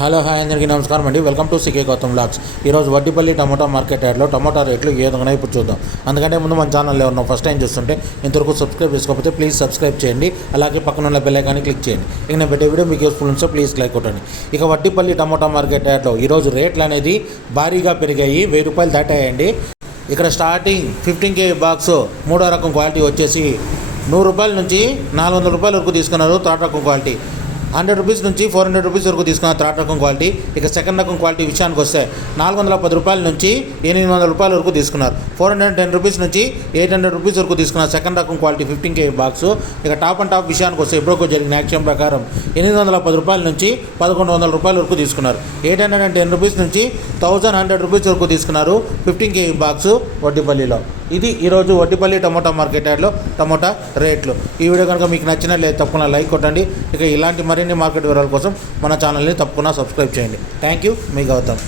Hello hi అందరికీ నమస్కారం అండి. Welcome to CK Gautam blogs. ఈరోజు వడ్డిపల్లి టమోటా మార్కెట్ యార్డ్లో టమోటా రేట్లు ఏ విధంగా ఇప్పుడు చూద్దాం. అందుకంటే ముందు మన ఛానల్లో ఉన్న ఫస్ట్ టైం చూస్తుంటే ఇంతవరకు సబ్స్క్రైబ్ చేసుకోకపోతే ప్లీజ్ సబ్స్క్రైబ్ చేయండి. అలాగే పక్కన ఉన్న బెల్ ఐకాన్ని క్లిక్ చేయండి. ఇక నేను పెట్టే వీడియో మీకు యూస్ఫుల్ ఉంటే ప్లీజ్ లైక్ కొట్టండి. ఇక వడ్డిపల్లి టమోటా మార్కెట్ యార్డ్లో ఈరోజు రేట్లు అనేది భారీగా పెరిగాయి, 1000 రూపాయలు దాటాయండి. ఇక్కడ స్టార్టింగ్ 15 kg బాక్స్ మూడో రకం క్వాలిటీ వచ్చేసి 100 రూపాయల నుంచి 400 రూపాయల వరకు తీసుకున్నారు. థర్డ్ రకం క్వాలిటీ 100 రూపీస్ నుంచి 400 రూపీస్ వరకు తీసుకున్న థర్డ్ రకం క్వాలిటీ. ఇక సెకండ్ రకం క్వాలిటీ విషయానికి వస్తే 410 రూపాయల నుంచి 800 రూపాయల వరకు తీసుకున్నారు. 410 రూపీస్ నుంచి 800 రూపీస్ వరకు తీసుకున్నారు సెకండ్ రకం క్వాలిటీ 15 kg బాక్స్. ఇక టాప్ అండ్ టాప్ విషయానికి వస్తే ఇప్పుడు జరిగిన యాక్షన్ ప్రకారం 810 రూపాయల నుంచి 1100 రూపాయల వరకు తీసుకున్నారు. 810 రూపీస్ నుంచి 1100 రూపీస్ వరకు తీసుకున్నారు 15 kg బాక్స్ వడ్డిపల్లిలో. ఇది ఈరోజు వడ్డిపల్లి టమోటా మార్కెట్ యార్డ్లో టమోటా రేట్లు. ఈ వీడియో కనుక మీకు నచ్చినట్లయితే తప్పకుండా లైక్ కొట్టండి. ఇక ఇలాంటి మరిన్ని మార్కెట్ వివరాల కోసం మన ఛానల్ని తప్పకుండా సబ్స్క్రైబ్ చేయండి. థ్యాంక్ యూ, మీ గౌతమ్.